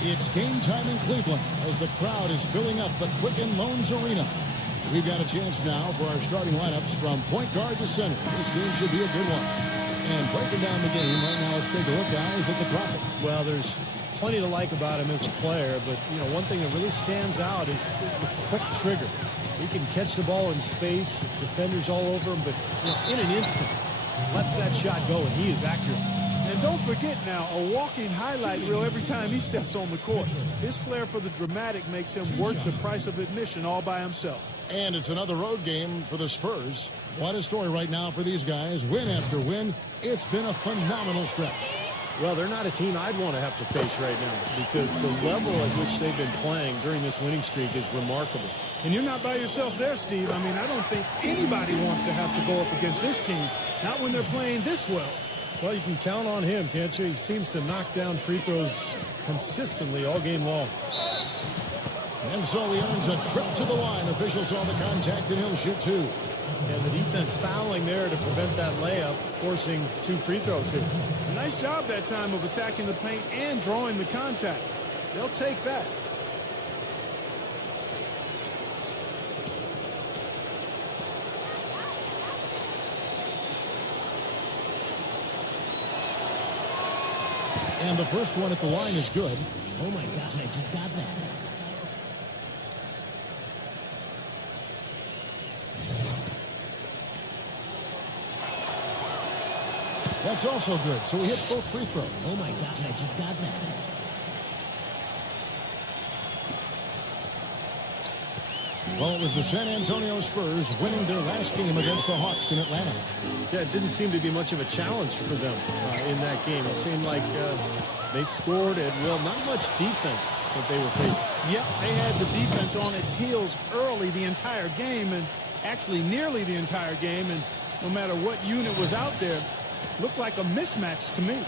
It's game time in Cleveland as the crowd is filling up the Quicken Loans Arena. We've got a chance now for our starting lineups from point guard to center. This game should be a good one. And breaking down the game right now, let's take a look, guys, at the Prophet. Well, there's plenty to like about him as a player, but, you know, one thing that really stands out is the quick trigger. He can catch the ball in space, defenders all over him, but, you know, in an instant, lets that shot go, and he is accurate. And don't forget now, a walking highlight reel every time he steps on the court. His flair for the dramatic makes him worth the price of admission all by himself. And it's another road game for the Spurs. What a story right now for these guys. Win after win. It's been a phenomenal stretch. Well, they're not a team I'd want to have to face right now because the level at which they've been playing during this winning streak is remarkable. And you're not by yourself there, Steve. I mean, I don't think anybody wants to have to go up against this team, not when they're playing this well. Well, you can count on him, can't you? He seems to knock down free throws consistently all game long. And so he earns a trip to the line. Officials saw the contact, and he'll shoot two. And the defense fouling there to prevent that layup, forcing two free throws here. Nice job that time of attacking the paint and drawing the contact. They'll take that. And the first one at the line is good. Oh, my gosh, I just got that. That's also good. So he hits both free throws. Oh, my gosh, I just got that. Well, it was the San Antonio Spurs winning their last game against the Hawks in Atlanta. Yeah, it didn't seem to be much of a challenge for them in that game. It seemed like they scored at, well, not much defense that they were facing. Yep, they had the defense on its heels early the entire game, and actually nearly the entire game, and no matter what unit was out there, looked like a mismatch to me.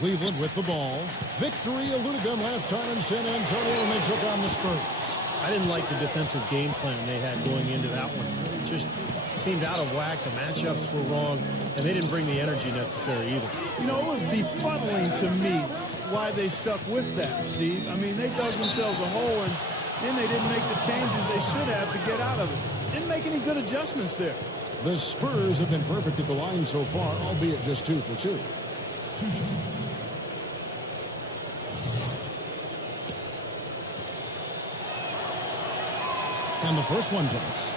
Cleveland with the ball. Victory eluded them last time in San Antonio when they took on the Spurs. I didn't like the defensive game plan they had going into that one. It just seemed out of whack. The matchups were wrong, and they didn't bring the energy necessary either. You know, it was befuddling to me why they stuck with that, Steve. I mean, they dug themselves a hole, and then they didn't make the changes they should have to get out of it. Didn't make any good adjustments there. The Spurs have been perfect at the line so far, albeit just 2 for 2. And the first one drops.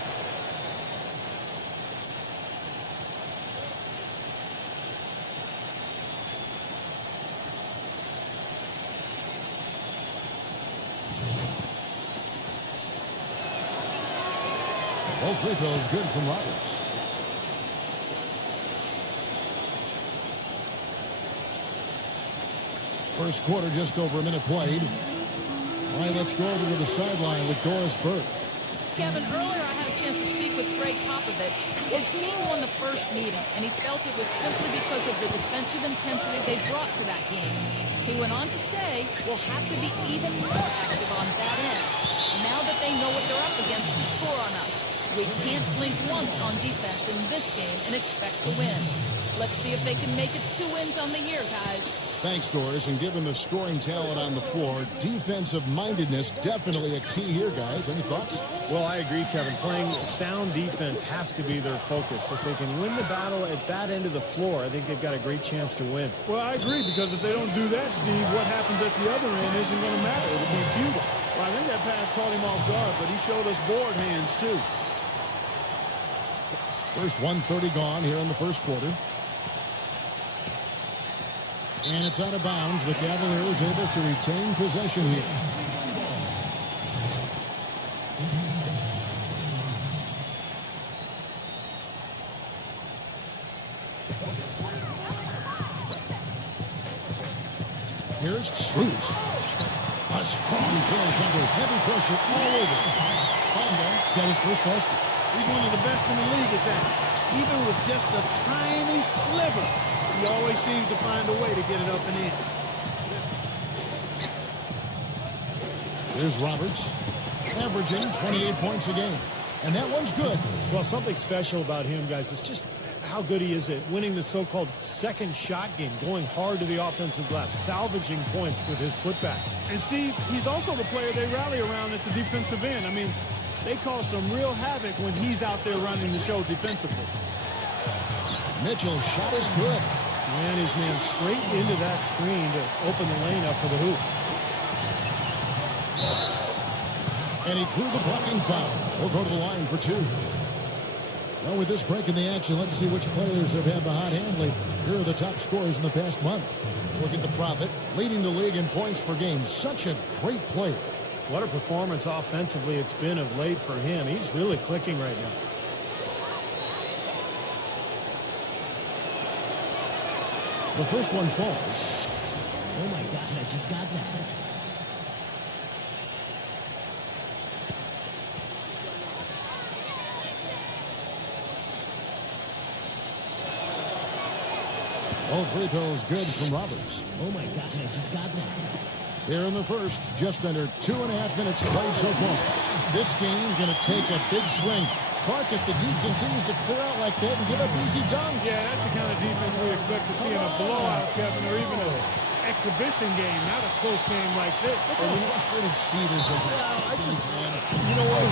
Both free throws good from Roberts. First quarter, just over a minute played. All right, let's go over to the sideline with Doris Burke. Kevin, earlier I had a chance to speak with Greg Popovich. His team won the first meeting, and he felt it was simply because of the defensive intensity they brought to that game. He went on to say, we'll have to be even more active on that end. Now that they know what they're up against to score on us, we can't blink once on defense in this game and expect to win. Let's see if they can make it 2 wins on the year, guys. Thanks, Doris. And given the scoring talent on the floor, defensive mindedness definitely a key here, guys. Any thoughts? Well, I agree, Kevin. Playing sound defense has to be their focus. If they can win the battle at that end of the floor, I think they've got a great chance to win. Well, I agree, because if they don't do that, Steve, what happens at the other end isn't going to matter. It'll be futile. Well, I think that pass caught him off guard, but he showed us board hands, too. First 1:30 gone here in the first quarter. And it's out of bounds. The Cavaliers able to retain possession here. Here's Struz. A strong finish under heavy pressure all over. Honda got his first basket. He's one of the best in the league at that. Even with just a tiny sliver, he always seems to find a way to get it up and in. Here's Roberts, averaging 28 points a game. And that one's good. Well, something special about him, guys, is just how good he is at winning the so-called second shot game, going hard to the offensive glass, salvaging points with his putbacks. And, Steve, he's also the player they rally around at the defensive end. I mean, they cause some real havoc when he's out there running the show defensively. Mitchell's shot is good. Man, his man straight into that screen to open the lane up for the hoop. And he drew the blocking foul. He'll go to the line for two. Well, with this break in the action, let's see which players have had the hot hand lately. Here are the top scorers in the past month. Let's look at the Prophet, leading the league in points per game. Such a great player. What a performance offensively it's been of late for him. He's really clicking right now. The first one falls. Oh my gosh, I just got that. All free throws good from Roberts. Oh my gosh, I just got that. Here in the first, just under 2.5 minutes played so far. This game's going to take a big swing. Clark, if the Heat continues to clear out like that and give up easy dunks. Yeah, that's the kind of defense we expect to see in a blowout, Kevin, or even an exhibition game, not a close game like this. Look how frustrated Steve is over I just, man. you know what,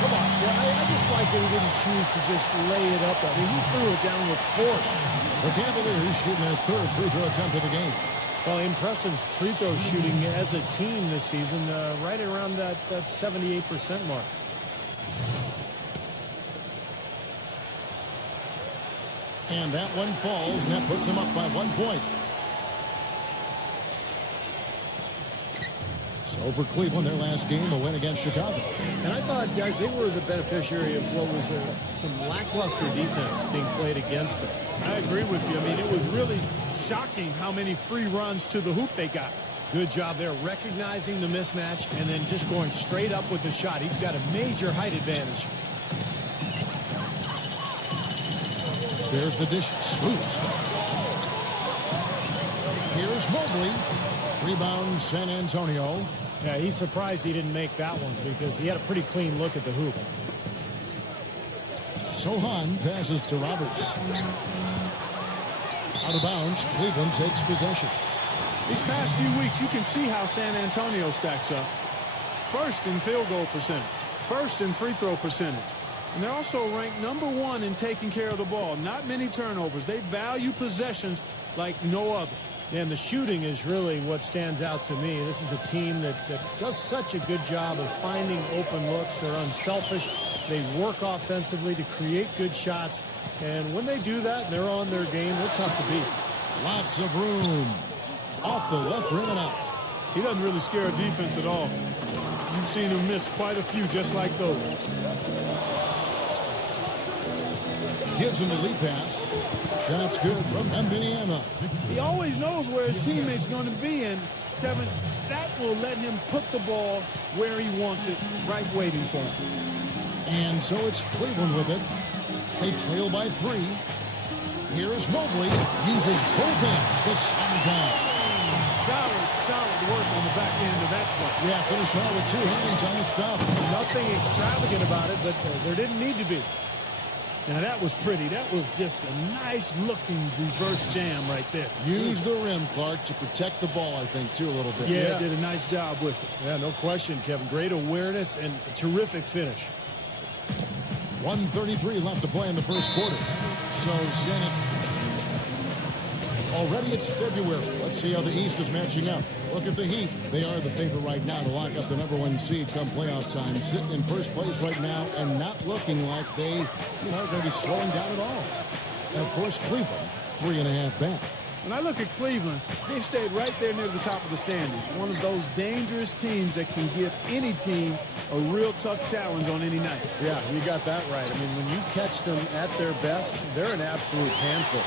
come on. I just like that he didn't choose to just lay it up. I mean, he threw it down with force. The Cavaliers shooting their third free throw attempt of the game. Well, impressive free throw shooting as a team this season, right around that 78% mark. And that one falls, and that puts him up by 1 point. So for Cleveland, their last game, a win against Chicago. And I thought, guys, they were the beneficiary of what was some lackluster defense being played against them. I agree with you. I mean, it was really shocking how many free runs to the hoop they got. Good job there recognizing the mismatch and then just going straight up with the shot. He's got a major height advantage. There's the dish. Swoops. Here's Mobley. Rebound San Antonio. Yeah, he's surprised he didn't make that one because he had a pretty clean look at the hoop. Sohan passes to Roberts. Out of bounds, Cleveland takes possession. These past few weeks, you can see how San Antonio stacks up. First in field goal percentage. First in free throw percentage. And they're also ranked #1 in taking care of the ball. Not many turnovers. They value possessions like no other. And the shooting is really what stands out to me. This is a team that does such a good job of finding open looks. They're unselfish. They work offensively to create good shots. And when they do that, they're on their game. They're tough to beat. Lots of room. Off the left rim and out. He doesn't really scare a defense at all. You've seen him miss quite a few just like those. Gives him the lead pass. Shot's good from Mbanyama. He always knows where his teammate's going to be, and Kevin, that will let him put the ball where he wants it, right waiting for him. And so it's Cleveland with it. They trail by 3. Here's Mobley. Uses both hands to shut it down. Solid work on the back end of that play. Yeah, finish all with 2 hands on the stuff. Nothing extravagant about it, but there didn't need to be. Now, that was pretty. That was just a nice-looking reverse jam right there. Use the rim, Clark, to protect the ball, I think, too, a little bit. Yeah, did a nice job with it. Yeah, no question, Kevin. Great awareness and a terrific finish. 1:33 left to play in the first quarter. So, already it's February. Let's see how the East is matching up. Look at the Heat. They are the favorite right now to lock up the #1 seed come playoff time. Sitting in first place right now and not looking like they are going to be slowing down at all. And, of course, Cleveland, 3.5 back. When I look at Cleveland, they've stayed right there near the top of the standings. One of those dangerous teams that can give any team a real tough challenge on any night. Yeah, you got that right. I mean, when you catch them at their best, they're an absolute handful.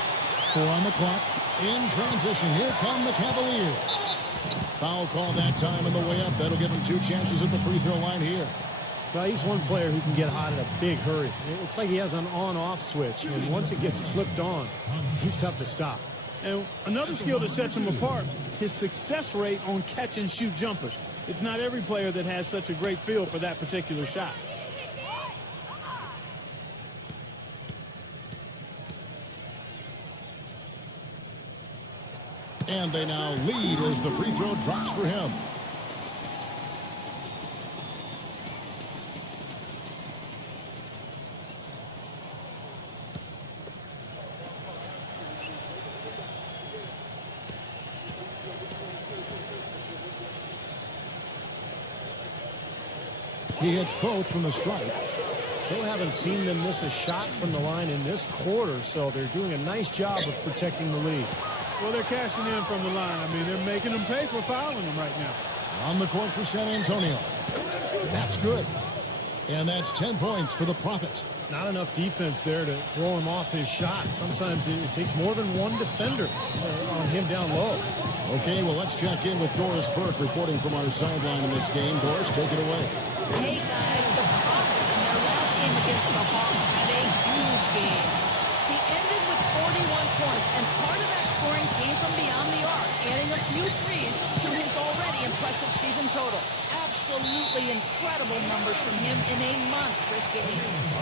4 on the clock. In transition, here come the Cavaliers. Foul call that time on the way up. That'll give him 2 chances at the free throw line here. Well, he's one player who can get hot in a big hurry. It's like he has an on-off switch, and once it gets flipped on, he's tough to stop. And another skill that sets him apart, his success rate on catch and shoot jumpers. It's not every player that has such a great feel for that particular shot. And they now lead as the free throw drops for him. He hits both from the stripe. Still haven't seen them miss a shot from the line in this quarter, so they're doing a nice job of protecting the lead. Well, they're cashing in from the line. I mean, they're making them pay for fouling them right now. On the court for San Antonio. That's good. And that's 10 points for the Prophet. Not enough defense there to throw him off his shot. Sometimes it takes more than one defender on him down low. Okay, well, let's check in with Doris Burke reporting from our sideline in this game. Doris, take it away. Hey guys, the Prophet in their last game against the Hawks had a huge game. He ended with 41 points, and part of that scoring came from beyond the arc, adding a few threes to his already impressive season total. Absolutely incredible numbers from him in a monstrous game.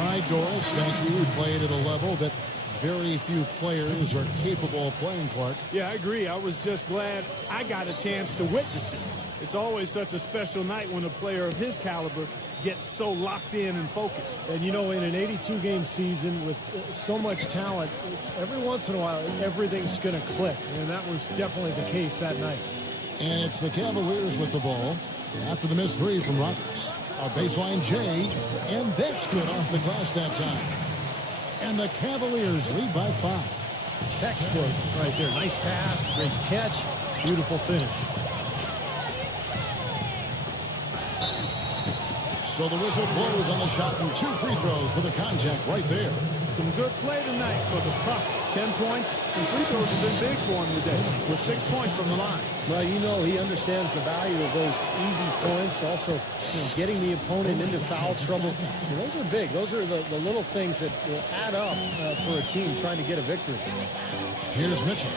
All right, Doris, thank you. We played at a level that very few players are capable of playing, Clark. Yeah, I agree. I was just glad I got a chance to witness it. It's always such a special night when a player of his caliber gets so locked in and focused. And, you know, in an 82-game season with so much talent, every once in a while, everything's going to click. And that was definitely the case that night. And it's the Cavaliers with the ball after the missed three from Roberts. Our baseline J, and that's good off the glass that time. And the Cavaliers lead by 5. Textbook right there. Nice pass, great catch, beautiful finish. So the whistle blows on the shot and 2 free throws for the contact right there. Some good play tonight for the Prophet. 10 points, and free throws have been big for him today, with 6 points from the line. Well, you know, he understands the value of those easy points. Also, you know, getting the opponent into foul trouble. And those are big. Those are the little things that will add up for a team trying to get a victory. Here's Mitchell.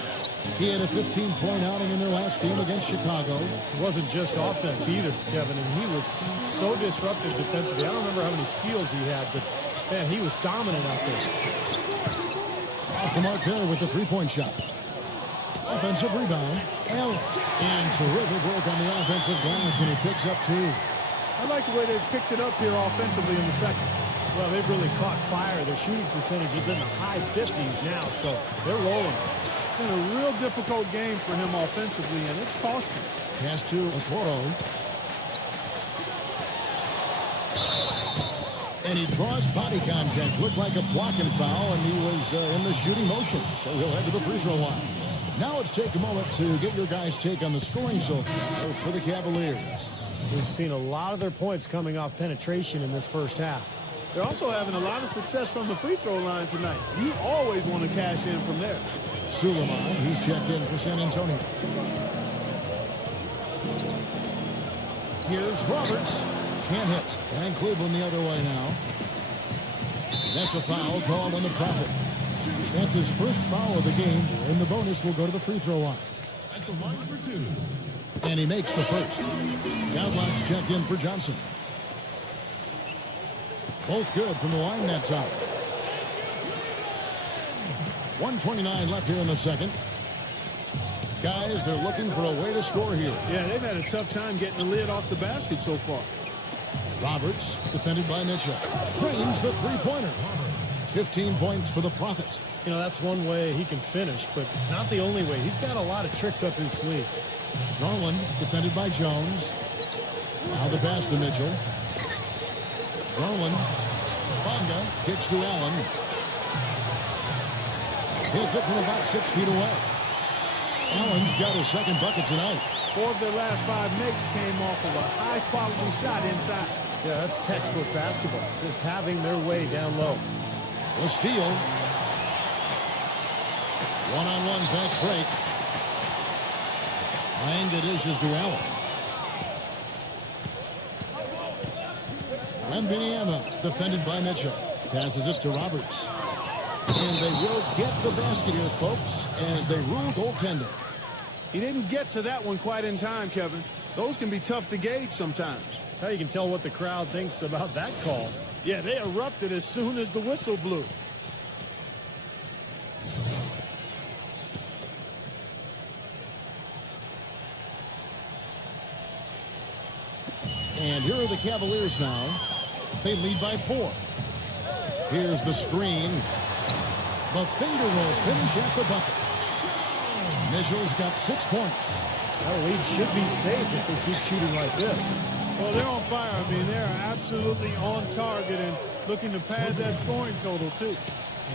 He had a 15-point outing in their last game against Chicago. It wasn't just offense either, Kevin, and he was so disruptive defensively. I don't remember how many steals he had, but, man, he was dominant out there. Off the mark there with the three-point shot. Offensive rebound. And terrific work on the offensive glass, and he picks up 2. I like the way they've picked it up here offensively in the second. Well, they've really caught fire. Their shooting percentage is in the high 50s now, so they're rolling. It's been a real difficult game for him offensively, and it's costly. Pass to Okoro. And he draws body contact. Looked like a blocking foul, and he was in the shooting motion. So he'll head to the free throw line. Now let's take a moment to get your guys' take on the scoring so far for the Cavaliers. We've seen a lot of their points coming off penetration in this first half. They're also having a lot of success from the free throw line tonight. You always want to cash in from there. Suleiman, he's checked in for San Antonio. Here's Roberts. Can't hit. And Cleveland the other way now. That's a foul called on the Prophet. That's his first foul of the game, and the bonus will go to the free throw line. At the line for 2. And he makes the first. Gavlak's checked in for Johnson. Both good from the line that time. 1:29 left here in the second. Guys, they're looking for a way to score here. Yeah, they've had a tough time getting the lid off the basket so far. Roberts, defended by Mitchell. Frames the three-pointer. 15 points for the Prophet. You know, that's one way he can finish, but not the only way. He's got a lot of tricks up his sleeve. Garland, defended by Jones. Now the pass to Mitchell. Garland. Bonga kicks to Allen. Hits it from about 6 feet away. Allen's got his second bucket tonight. 4 of their last 5 makes came off of a high-quality shot inside. Yeah, that's textbook basketball. Just having their way down low. The steal. One-on-one fast break. Lang the dishes to Allen. Wembanyama, defended by Mitchell. Passes it to Roberts. And they will get the basket here, folks, as they rule goaltending. He didn't get to that one quite in time, Kevin. Those can be tough to gauge sometimes. Now you can tell what the crowd thinks about that call. Yeah, they erupted as soon as the whistle blew. Cavaliers now. They lead by 4. Here's the screen. The finger roll finish at the bucket. Mitchell's got 6 points. That lead should be safe if they keep shooting like this. Well, they're on fire. I mean, they're absolutely on target and looking to pad that scoring total, too.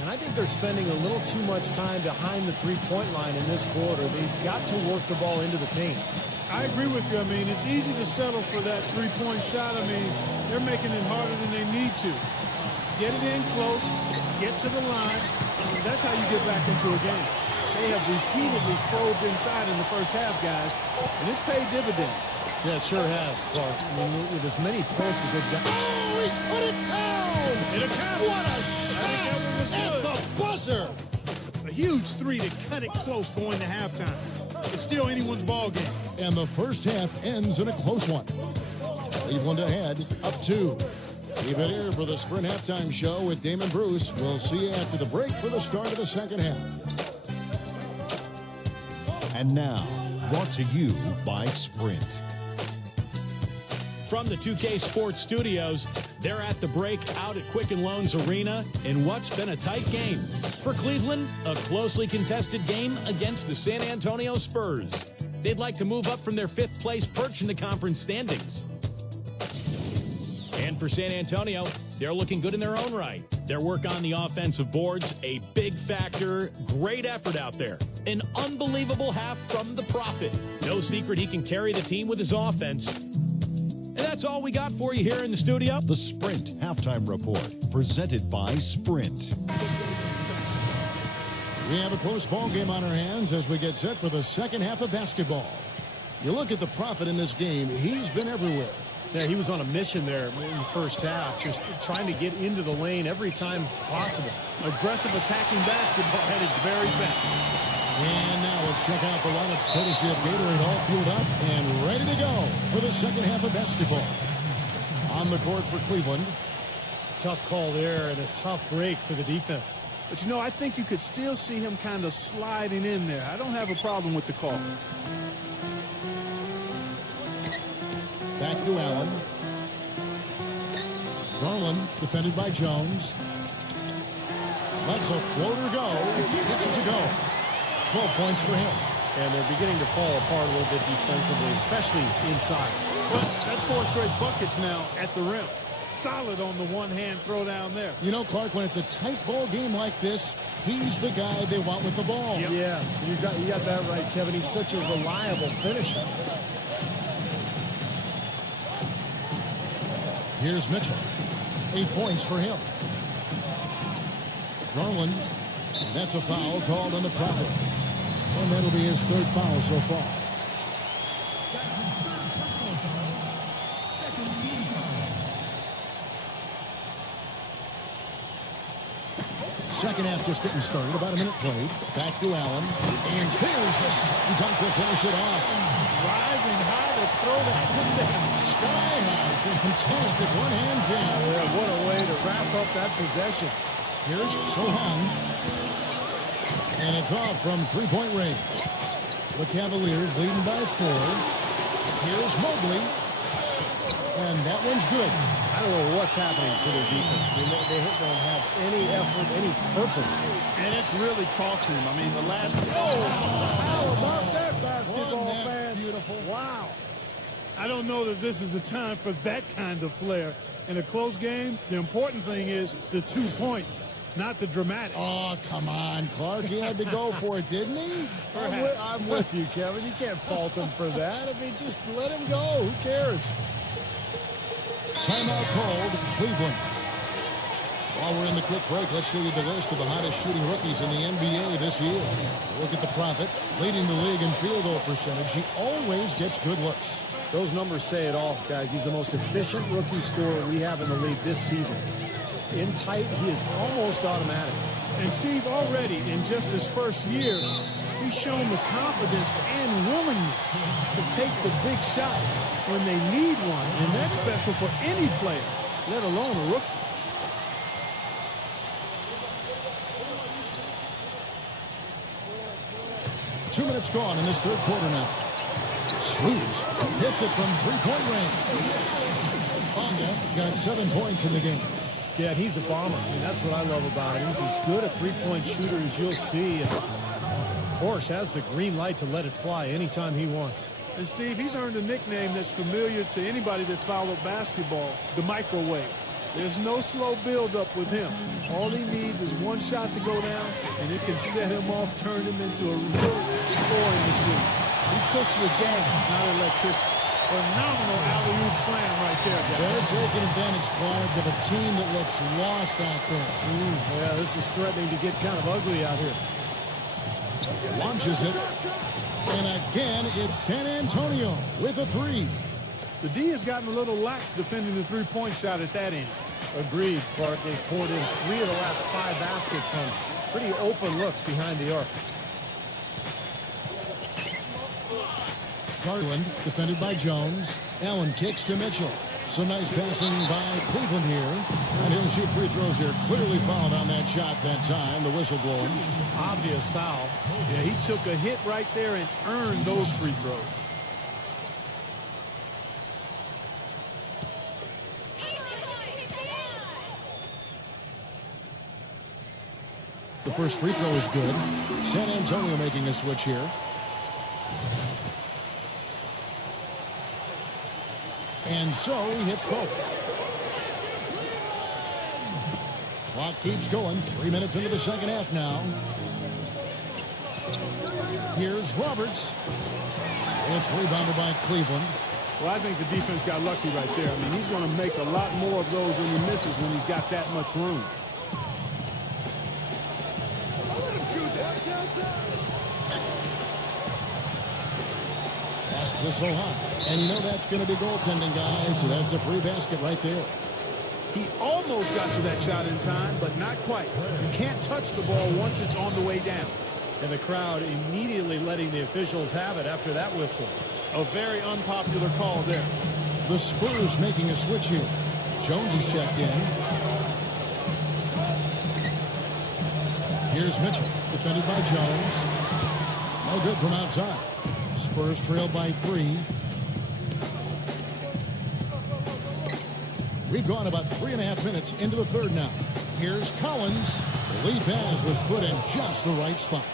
And I think they're spending a little too much time behind the three-point line in this quarter. They've got to work the ball into the paint. I agree with you. I mean, it's easy to settle for that three-point shot. I mean, they're making it harder than they need to. Get it in close, get to the line. That's how you get back into a game. They have repeatedly probed inside in the first half, guys, and it's paid dividends. Yeah, it sure has, Clark. I mean, with as many points as they've got. Oh, he put it down! It'll count. What a shot at the buzzer! A huge three to cut it close going to halftime. It's still anyone's ball game. And the first half ends in a close one. Cleveland ahead, up 2. Keep it here for the Sprint Halftime Show with Damon Bruce. We'll see you after the break for the start of the second half. And now, brought to you by Sprint. From the 2K Sports Studios, they're at the break out at Quicken Loans Arena in what's been a tight game. For Cleveland, a closely contested game against the San Antonio Spurs. They'd like to move up from their 5th place perch in the conference standings. And for San Antonio, they're looking good in their own right. Their work on the offensive boards, a big factor, great effort out there. An unbelievable half from the Prophet. No secret he can carry the team with his offense. And that's all we got for you here in the studio. The Sprint Halftime Report, presented by Sprint. We have a close ball game on our hands as we get set for the second half of basketball. You look at the Prophet in this game, he's been everywhere. Yeah, he was on a mission there in the first half, just trying to get into the lane every time possible. Aggressive attacking basketball at its very best. And now let's check out the lineups courtesy of Gatorade, all fueled up and ready to go for the second half of basketball. On the court for Cleveland. Tough call there and a tough break for the defense. But, you know, I think you could still see him kind of sliding in there. I don't have a problem with the call. Back to Allen. Garland defended by Jones. Lets a floater go. Gets it to go. 12 points for him. And they're beginning to fall apart a little bit defensively, especially inside. Well, that's 4 straight buckets now at the rim. Solid on the one-hand throw down there. You know, Clark, when it's a tight ball game like this, he's the guy they want with the ball. Yep. Yeah, you got that right, Kevin. He's such a reliable finisher. Here's Mitchell. 8 points for him. Garland. That's a foul called on the Prophet. And that'll be his 3rd foul so far. Second half just getting started. About a minute played. Back to Allen. And there's the second dunk to finish it off. Rising high to throw that one down. Sky high. Fantastic one-hand jam. Yeah, what a way to wrap up that possession. Here's Sohan. And it's off from three-point range. The Cavaliers leading by 4. Here's Mobley. And that one's good. I don't know what's happening to their defense. I mean, they don't have any effort, any purpose. And it's really costing them. I mean, the last... How about that basketball, Wasn't that man? beautiful? Wow. I don't know that this is the time for that kind of flair. In a close game, the important thing is the 2 points, not the dramatic. Oh, come on, Clark. He had to go for it, didn't he? I'm with you, Kevin. You can't fault him for that. I mean, just let him go. Who cares? Timeout called, Cleveland. While we're in the quick break, let's show you the list of the hottest shooting rookies in the NBA this year. Look at the Prophet, leading the league in field goal percentage. He always gets good looks. Those numbers say it all, guys. He's the most efficient rookie scorer we have in the league this season. In tight, he is almost automatic. And Steve, already in just his first year, he's shown the confidence and willingness to take the big shot when they need one. And that's special for any player, let alone a rookie. Two minutes gone in this third quarter now. Swoosh hits it from three-point range. got 7 points in the game. Yeah, he's a bomber. I mean, that's what I love about him. He's as good a three-point shooter as you'll see. And, of course, has the green light to let it fly anytime he wants. And, Steve, he's earned a nickname that's familiar to anybody that's followed basketball, the microwave. There's no slow build-up with him. All he needs is one shot to go down, and it can set him off, turn him into a real scoring machine. He cooks with gas, not electricity. Phenomenal alley-oop slam right there, guys. They're taking advantage, Clark, of a team that looks lost out there. Yeah, this is threatening to get kind of ugly out here. Launches it. And again, it's San Antonio with a three. The D has gotten a little lax defending the three-point shot at that end. Agreed, Clark. They've poured in 3 of the last 5 baskets on pretty open looks behind the arc. Garland, defended by Jones. Allen kicks to Mitchell. Some nice passing by Cleveland here. And he'll shoot free throws here. Clearly fouled on that shot that time. The whistle blowing. Obvious foul. Yeah, he took a hit right there and earned those free throws. The first free throw is good. San Antonio making a switch here. And so he hits both. Clock keeps going. 3 minutes into the second half now. Here's Roberts. It's rebounded by Cleveland. Well, I think the defense got lucky right there. I mean, he's going to make a lot more of those than he misses when he's got that much room. Pass to Sohan. And you know that's going to be goaltending, guys. So that's a free basket right there. He almost got to that shot in time, but not quite. You can't touch the ball once it's on the way down. And the crowd immediately letting the officials have it after that whistle. A very unpopular call there. The Spurs making a switch here. Jones is checked in. Here's Mitchell, defended by Jones. No good from outside. Spurs trail by 3. We've gone about 3.5 minutes into the third now. Here's Collins. The lead pass was put in just the right spot.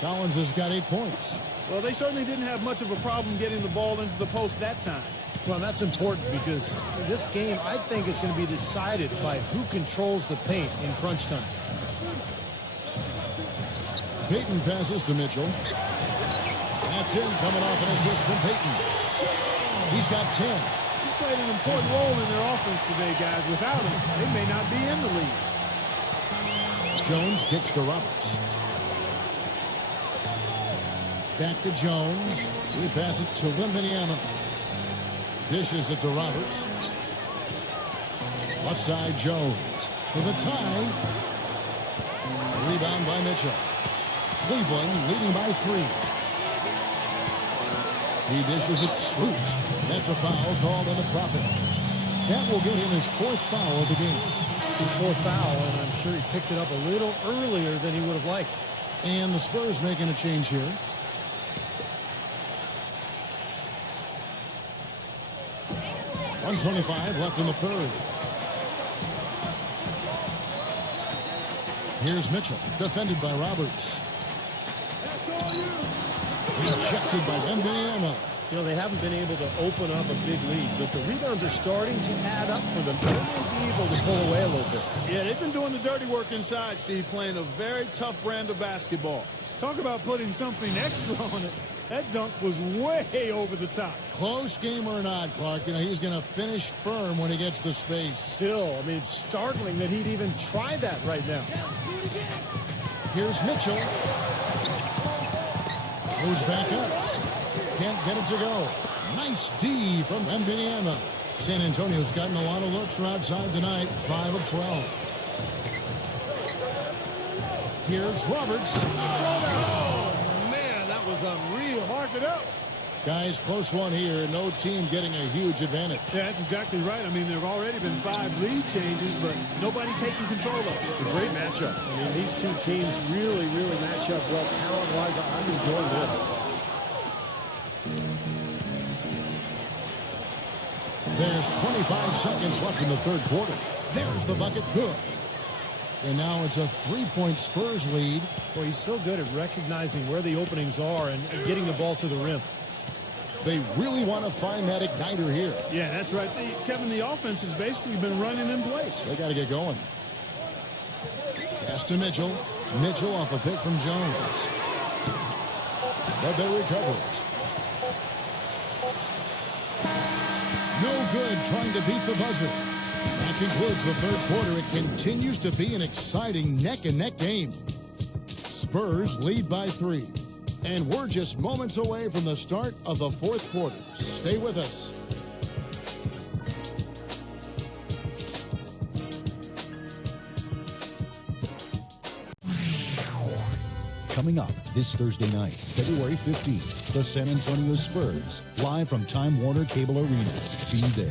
Collins has got 8 points. Well, they certainly didn't have much of a problem getting the ball into the post that time. Well, that's important because this game, I think, is going to be decided by who controls the paint in crunch time. Payton passes to Mitchell. That's in, coming off an assist from Payton. He's got 10. He's played an important role in their offense today, guys. Without him, they may not be in the lead. Jones kicks to Roberts. Back to Jones. He passes to Wembanyama. Dishes it to Roberts. Left side, Jones. For the tie. A rebound by Mitchell. Cleveland leading by 3. He dishes it straight. That's a foul called on the Prophet. That will get him his 4th foul of the game. It's his 4th foul, and I'm sure he picked it up a little earlier than he would have liked. And the Spurs making a change here. .125 left in the third. Here's Mitchell, defended by Roberts. Rejected by Wembanyama. You know, they haven't been able to open up a big lead, but the rebounds are starting to add up for them. They may be able to pull away a little bit. Yeah, they've been doing the dirty work inside, Steve, playing a very tough brand of basketball. Talk about putting something extra on it. That dunk was way over the top. Close game or not, Clark, you know, he's going to finish firm when he gets the space. Still, I mean, it's startling that he'd even try that right now. Here's Mitchell. Goes back up. Can't get it to go. Nice D from Wembanyama. San Antonio's gotten a lot of looks from outside tonight. 5 of 12. Here's Roberts. Oh, man, that was unreal. Mark it up. Guys, close one here. No team getting a huge advantage. Yeah, that's exactly right. I mean, there have already been 5 lead changes, but nobody taking control of it. A great matchup. I mean, these two teams really match up well talent-wise. I'm enjoying this. There's 25 seconds left in the third quarter. There's the bucket. Good. And now it's a 3-point Spurs lead. Boy, he's so good at recognizing where the openings are and getting the ball to the rim. They really want to find that igniter here. Yeah, that's right. Kevin, the offense has basically been running in place. They got to get going. Pass to Mitchell. Mitchell off a pick from Jones. But they recover it. No good trying to beat the buzzer. That concludes the third quarter. It continues to be an exciting neck-and-neck game. Spurs lead by 3. And we're just moments away from the start of the fourth quarter. Stay with us. Coming up this Thursday night, February 15th, the San Antonio Spurs, live from Time Warner Cable Arena. Be there.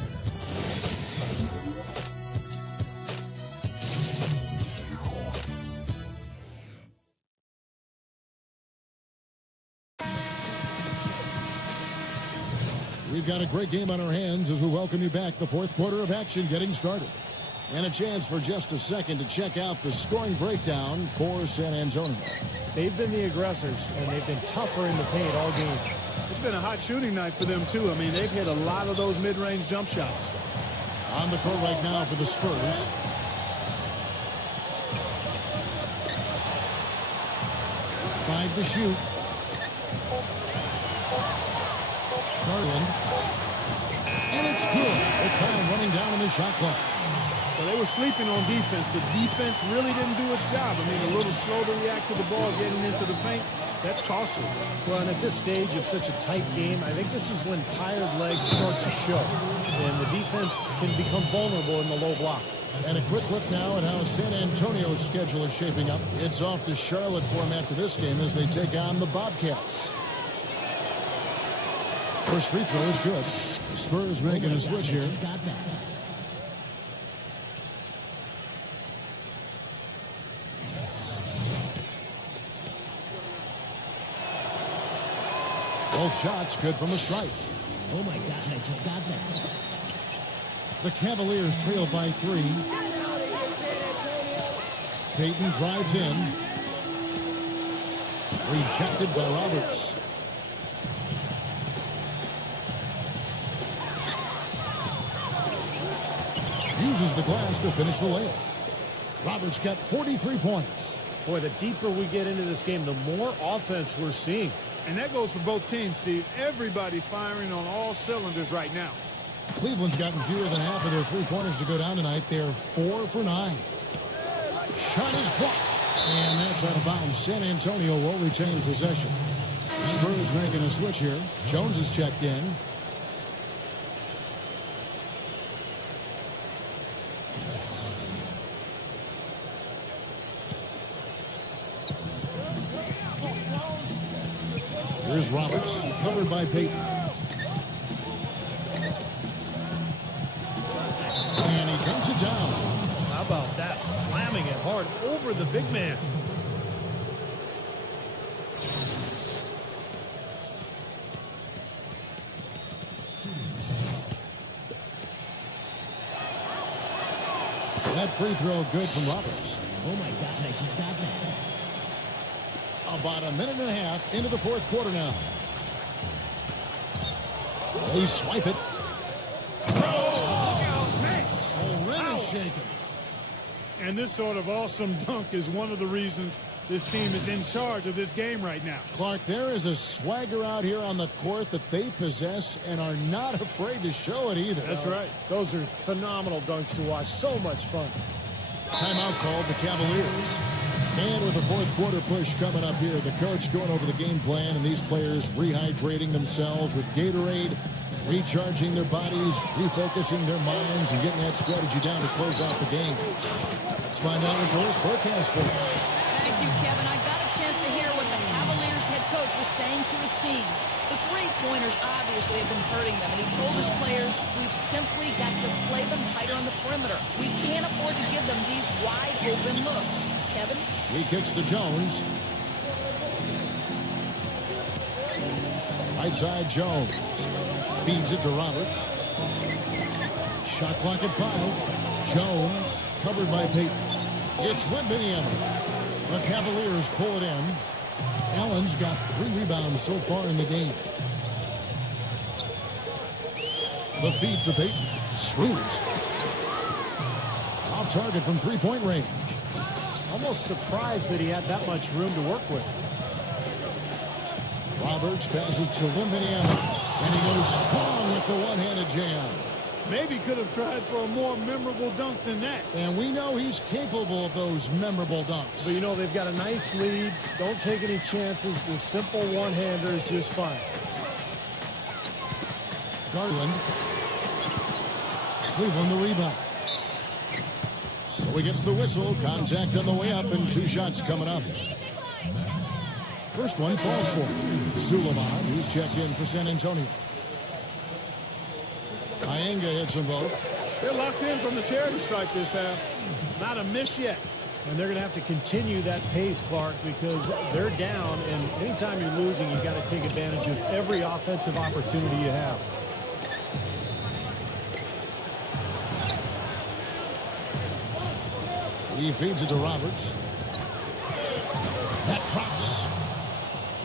We've got a great game on our hands as we welcome you back. The fourth quarter of action getting started. And a chance for just a second to check out the scoring breakdown for San Antonio. They've been the aggressors, and they've been tougher in the paint all game. It's been a hot shooting night for them, too. I mean, they've hit a lot of those mid-range jump shots. On the court right now for the Spurs. Five to shoot. Garland. And it's good. The time running down in the shot clock. Well, they were sleeping on defense. The defense really didn't do its job. I mean, a little slow to react to the ball getting into the paint. That's costly. Well, and at this stage of such a tight game, I think this is when tired legs start to show. And the defense can become vulnerable in the low block. And a quick look now at how San Antonio's schedule is shaping up. It's off to Charlotte for them after this game as they take on the Bobcats. First free throw is good. The Spurs making a switch here. Both shots good from the stripe. Oh my gosh, I just got that. The Cavaliers trail by 3. Payton drives in. Rejected by Roberts. Uses the glass to finish the layup. Roberts got 43 points. Boy, the deeper we get into this game, the more offense we're seeing. And that goes for both teams, Steve. Everybody firing on all cylinders right now. Cleveland's gotten fewer than half of their three-pointers to go down tonight. They're 4 for 9. Shot is blocked. And that's out of bounds. San Antonio will retain possession. The Spurs making a switch here. Jones is checked in. Here's Roberts, covered by Payton. And he dunks it down. How about that? Slamming it hard over the big man. That free throw good from Roberts. Oh my gosh, I just got that. About a minute and a half into the fourth quarter now. They swipe it. The rim is shaken. And this sort of awesome dunk is one of the reasons this team is in charge of this game right now. Clark, there is a swagger out here on the court that they possess and are not afraid to show it either. That's right. Those are phenomenal dunks to watch. So much fun. Timeout called the Cavaliers. And with the fourth quarter push coming up here, the coach going over the game plan and these players rehydrating themselves with Gatorade, recharging their bodies, refocusing their minds, and getting that strategy down to close out the game. Let's find out what Doris Burke has for us. Thank you, Kevin. I got a chance to hear what the Cavaliers head coach was saying to his team. The three-pointers obviously have been hurting them, and he told his players, we've simply got to play them tighter on the perimeter. We can't afford to give them these wide-open looks. Kevin? He kicks to Jones. Right side Jones. Feeds it to Roberts. Shot clock at 5. Jones covered by Peyton. It's Wembanyama. The Cavaliers pull it in. Allen's got 3 rebounds so far in the game. The feed to Peyton. Swings. Off target from 3-point range. Almost surprised that he had that much room to work with. Roberts passes to Wembanyama. And he goes strong with the one-handed jam. Maybe could have tried for a more memorable dunk than that. And we know he's capable of those memorable dunks. But, you know, they've got a nice lead. Don't take any chances. The simple one-hander is just fine. Garland. Cleveland the rebound. So he gets the whistle. Contact on the way up and 2 shots coming up. First one falls for Suleiman, who's checked in for San Antonio. Ienga hits them both. They're locked in from the charity stripe this half. Not a miss yet. And they're going to have to continue that pace, Clark, because they're down. And anytime you're losing, you've got to take advantage of every offensive opportunity you have. He feeds it to Roberts. That drops.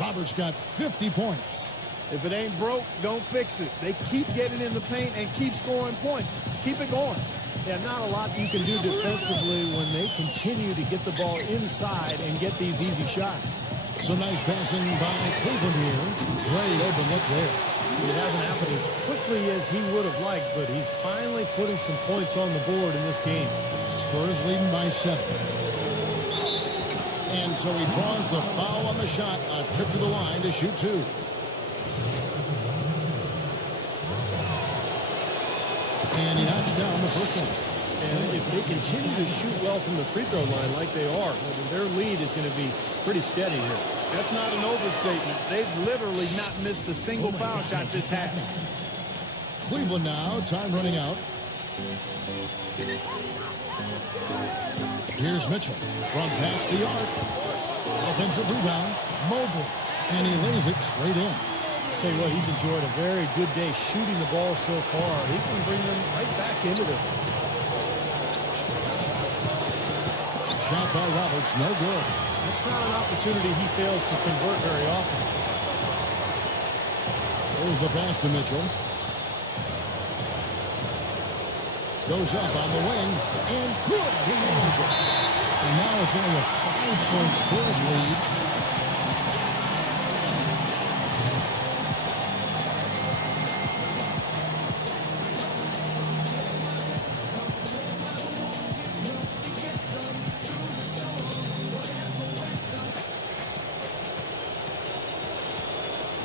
Roberts got 50 points. If it ain't broke, don't fix it. They keep getting in the paint and keep scoring points. Keep it going. Yeah, not a lot you can do defensively when they continue to get the ball inside and get these easy shots. Some nice passing by Cleveland here. Great open look there. It hasn't happened as quickly as he would have liked, but he's finally putting some points on the board in this game. Spurs leading by 7. And so he draws the foul on the shot. A trip to the line to shoot 2. And he knocks down the first one. And if they continue to shoot well from the free throw line like they are, their lead is going to be pretty steady here. That's not an overstatement. They've literally not missed a single foul shot this half. Cleveland now, time running out. Here's Mitchell from past the arc. Offensive rebound, mobile, and he lays it straight in. I'll tell you what, he's enjoyed a very good day shooting the ball so far. He can bring them right back into this. Shot by Roberts, no good. That's not an opportunity he fails to convert very often. There's the pass to Mitchell. Goes up on the wing, and good, he nails it. And now it's only a 5-point Spurs lead.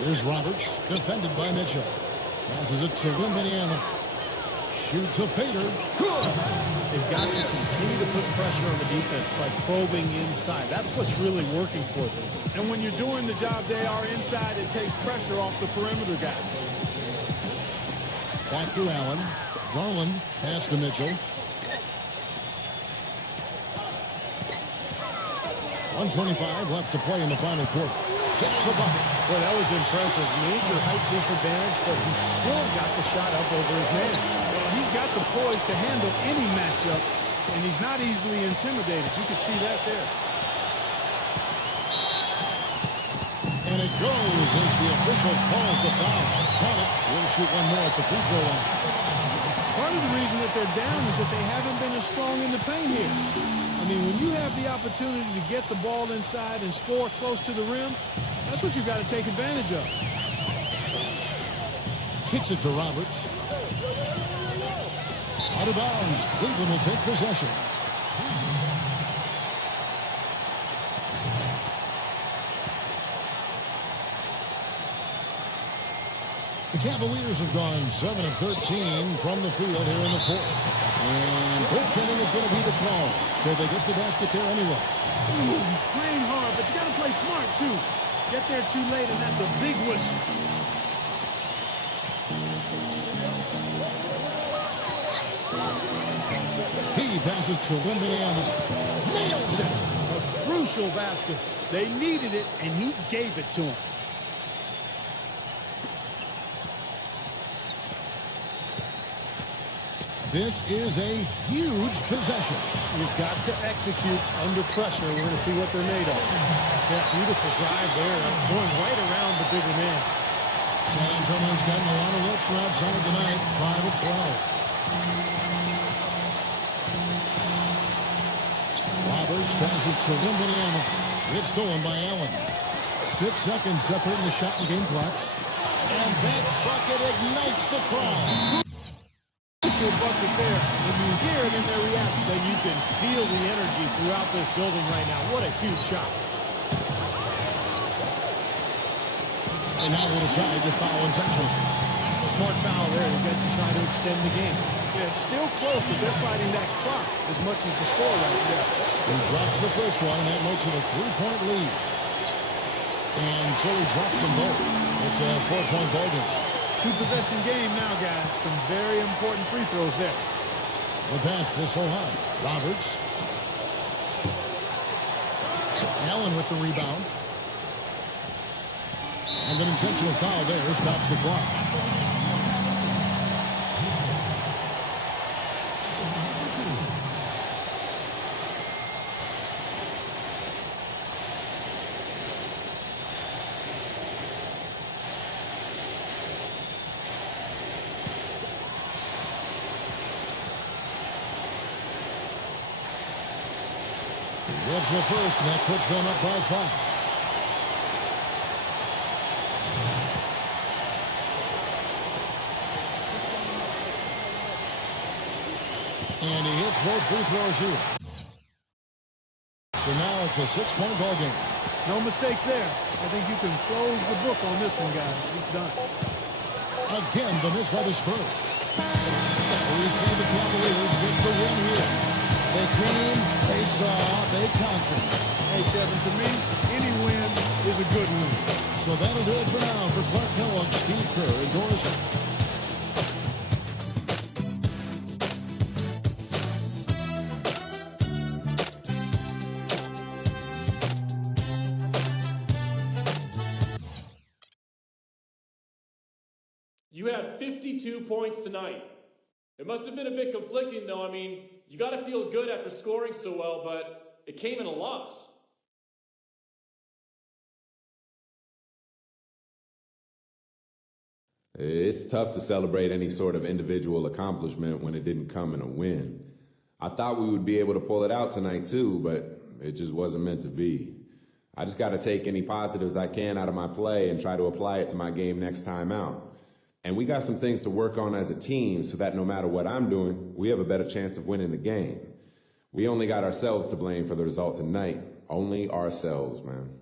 Here's Roberts, defended by Mitchell. Passes it to Wembanyama. Shoots a fader. Good. They've got to continue to put pressure on the defense by probing inside. That's what's really working for them. And when you're doing the job they are inside, it takes pressure off the perimeter guys. Back to Allen. Garland, pass to Mitchell. 1:25 left to play in the final quarter. Gets the bucket. Boy, that was impressive. Major height disadvantage, but he still got the shot up over his man. Well, he's got the poise to handle any matchup, and he's not easily intimidated. You can see that there. And it goes as the official calls the foul. Caught it. We'll shoot one more at the free throw line. Part of the reason that they're down is that they haven't been as strong in the paint here. I mean, when you have the opportunity to get the ball inside and score close to the rim, that's what you've got to take advantage of. Kicks it to Roberts. Out of bounds. Cleveland will take possession. The Cavaliers have gone 7 of 13 from the field here in the fourth. And goaltending is going to be the call. So they get the basket there anyway. Ooh, he's playing hard, but you got to play smart, too. Get there too late, and that's a big whistle. He passes to Wembanyama. Nails it. A crucial basket. They needed it, and he gave it to him. This is a huge possession. You've got to execute under pressure. We're going to see what they're made of. Yeah, beautiful drive there, going right around the bigger man. San Antonio's gotten a lot of looks from outside tonight, 5 of 12. Roberts passes to Wembanyama. It's stolen by Allen. 6 seconds separating the shot and game clocks. And that bucket ignites the crowd. Crucial bucket there. When you hear it in their reaction, you can feel the energy throughout this building right now. What a huge shot. And now we'll decide to foul intentionally. Smart foul there. You got to try to extend the game. Yeah, it's still close, but they're fighting that clock as much as the score right there. He drops the first one, and that makes it a 3-point lead. And so he drops them both. It's a 4-point ball game. 2-possession game now, guys. Some very important free throws there. The pass to Sohan. Roberts. Allen with the rebound. And an intentional foul there stops the clock. That's the first, and that puts them up by 5. And he hits both free throws here. So now it's a 6-point ball game. No mistakes there. I think you can close the book on this one, guys. It's done. Again, the miss by the Spurs. We see the Cavaliers get the win here. They came, they saw, they conquered. Hey, Kevin, to me, any win is a good win. So that'll do it for now. For Clark Kellogg, Steve Kerr endorsement. You had 52 points tonight. It must have been a bit conflicting, though. I mean, you got to feel good after scoring so well, but it came in a loss. It's tough to celebrate any sort of individual accomplishment when it didn't come in a win. I thought we would be able to pull it out tonight, too, but it just wasn't meant to be. I just got to take any positives I can out of my play and try to apply it to my game next time out. And we got some things to work on as a team so that no matter what I'm doing, we have a better chance of winning the game. We only got ourselves to blame for the result tonight. Only ourselves, man.